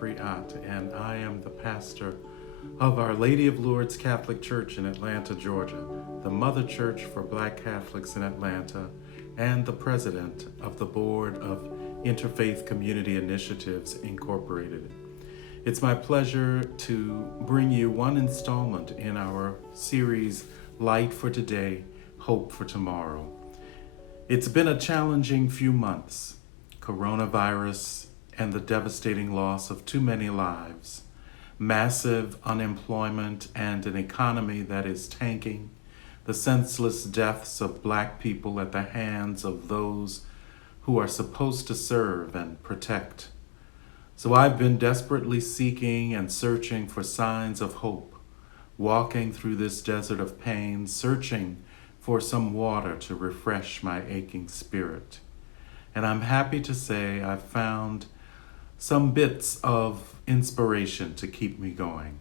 Jeffery and I am the pastor of Our Lady of Lourdes Catholic Church in Atlanta, Georgia, the mother church for Black Catholics in Atlanta, and the president of the board of Interfaith Community Initiatives, Incorporated. It's my pleasure to bring you one installment in our series, Light for Today, Hope for Tomorrow. It's been a challenging few months. Coronavirus and the devastating loss of too many lives, massive unemployment and an economy that is tanking, the senseless deaths of Black people at the hands of those who are supposed to serve and protect. So I've been desperately seeking and searching for signs of hope, walking through this desert of pain, searching for some water to refresh my aching spirit. And I'm happy to say I've found some bits of inspiration to keep me going.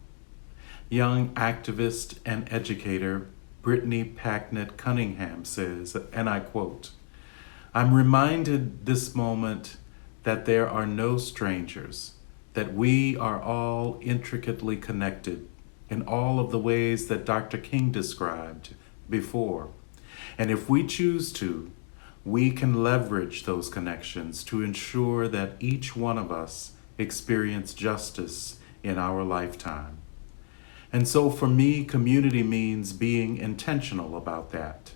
Young activist and educator Brittany Packnett Cunningham says, and I quote, "I'm reminded this moment that there are no strangers, that we are all intricately connected in all of the ways that Dr. King described before. And if we choose to, we can leverage those connections to ensure that each one of us experience justice in our lifetime. And so for me, community means being intentional about that,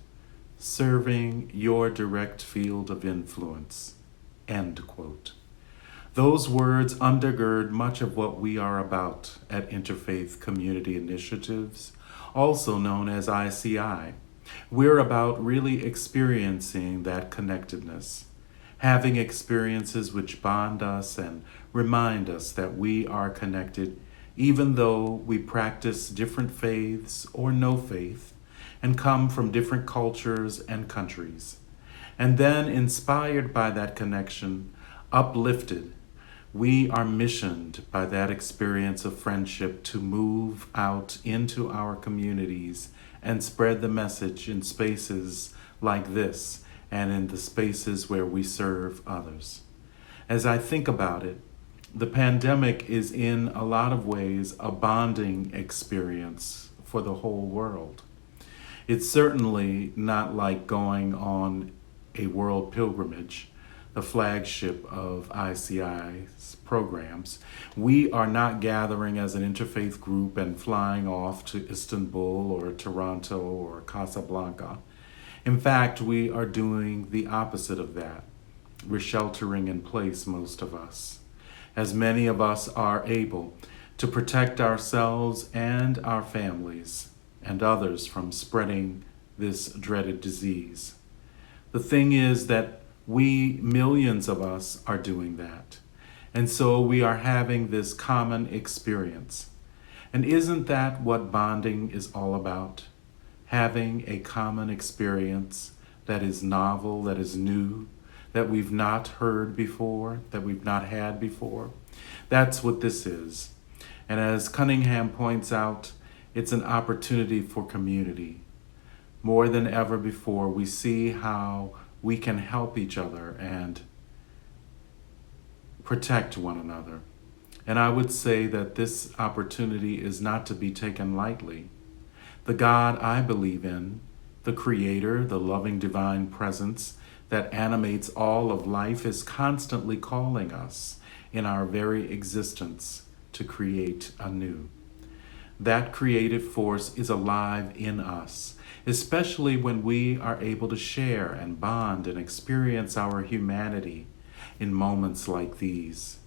serving your direct field of influence." End quote. Those words undergird much of what we are about at Interfaith Community Initiatives, also known as ICI. We're about really experiencing that connectedness, having experiences which bond us and remind us that we are connected, even though we practice different faiths or no faith and come from different cultures and countries. And then, inspired by that connection, uplifted, we are missioned by that experience of friendship to move out into our communities and spread the message in spaces like this and in the spaces where we serve others. As I think about it, the pandemic is in a lot of ways a bonding experience for the whole world. It's certainly not like going on a world pilgrimage, the flagship of ICI's programs. We are not gathering as an interfaith group and flying off to Istanbul or Toronto or Casablanca. In fact, we are doing the opposite of that. We're sheltering in place, most of us, as many of us are able to protect ourselves and our families and others from spreading this dreaded disease. The thing is that we, millions of us, are doing that. And so we are having this common experience. And isn't that what bonding is all about? Having a common experience that is novel, that is new, that we've not heard before, that we've not had before. That's what this is. And as Cunningham points out, it's an opportunity for community. More than ever before, we see how we can help each other and protect one another. And I would say that this opportunity is not to be taken lightly. The God I believe in, the Creator, the loving divine presence that animates all of life, is constantly calling us in our very existence to create anew. That creative force is alive in us, especially when we are able to share and bond and experience our humanity in moments like these.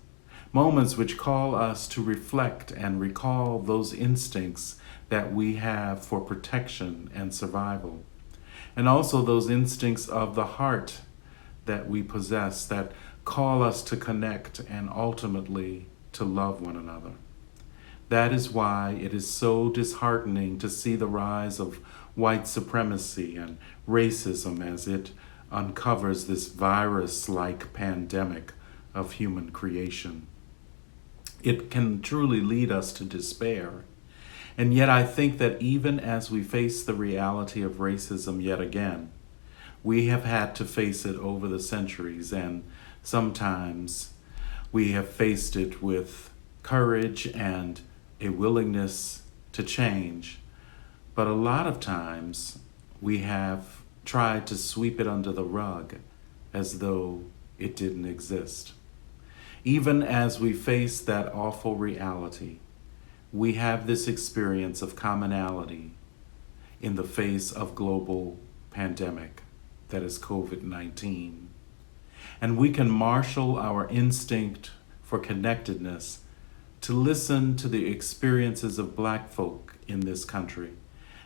Moments which call us to reflect and recall those instincts that we have for protection and survival. And also those instincts of the heart that we possess that call us to connect and ultimately to love one another. That is why it is so disheartening to see the rise of white supremacy and racism as it uncovers this virus-like pandemic of human creation. It can truly lead us to despair. And yet I think that even as we face the reality of racism yet again, we have had to face it over the centuries, and sometimes we have faced it with courage and a willingness to change. But a lot of times we have tried to sweep it under the rug as though it didn't exist. Even as we face that awful reality, we have this experience of commonality in the face of global pandemic that is COVID-19. And we can marshal our instinct for connectedness to listen to the experiences of Black folk in this country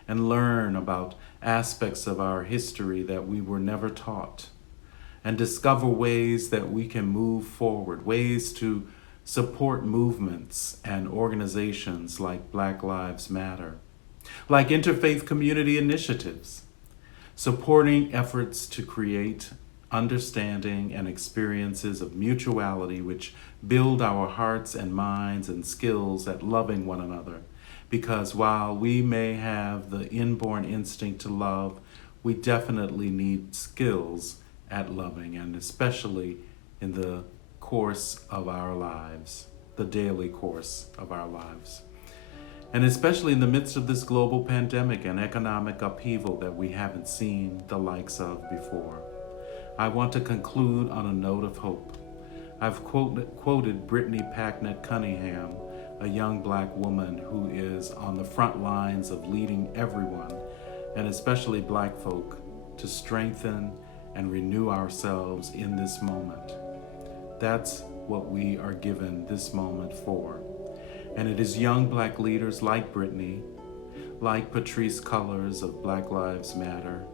and learn about aspects of our history that we were never taught, and discover ways that we can move forward, ways to support movements and organizations like Black Lives Matter, like Interfaith Community Initiatives, supporting efforts to create understanding and experiences of mutuality which build our hearts and minds and skills at loving one another. Because while we may have the inborn instinct to love, we definitely need skills at loving, and especially in the course of our lives, the daily course of our lives. And especially in the midst of this global pandemic and economic upheaval that we haven't seen the likes of before. I want to conclude on a note of hope. I've quoted Brittany Packnett Cunningham, a young Black woman who is on the front lines of leading everyone, and especially Black folk, to strengthen and renew ourselves in this moment. That's what we are given this moment for. And it is young Black leaders like Brittany, like Patrice Cullors of Black Lives Matter,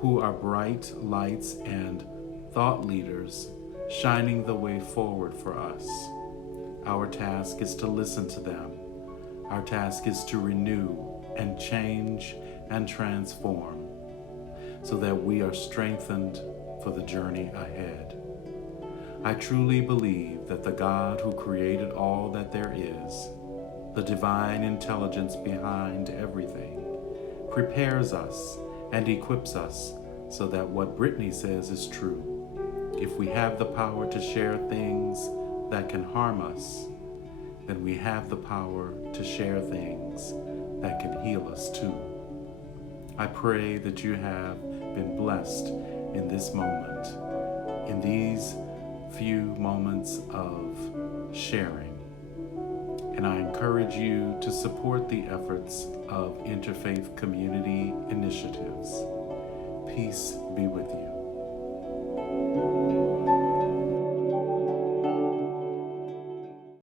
who are bright lights and thought leaders shining the way forward for us. Our task is to listen to them. Our task is to renew and change and transform so that we are strengthened for the journey ahead. I truly believe that the God who created all that there is, the divine intelligence behind everything, prepares us and equips us so that what Brittany says is true. If we have the power to share things that can harm us, then we have the power to share things that can heal us too. I pray that you have been blessed in this moment, in these few moments of sharing. And I encourage you to support the efforts of Interfaith Community Initiatives. Peace be with you.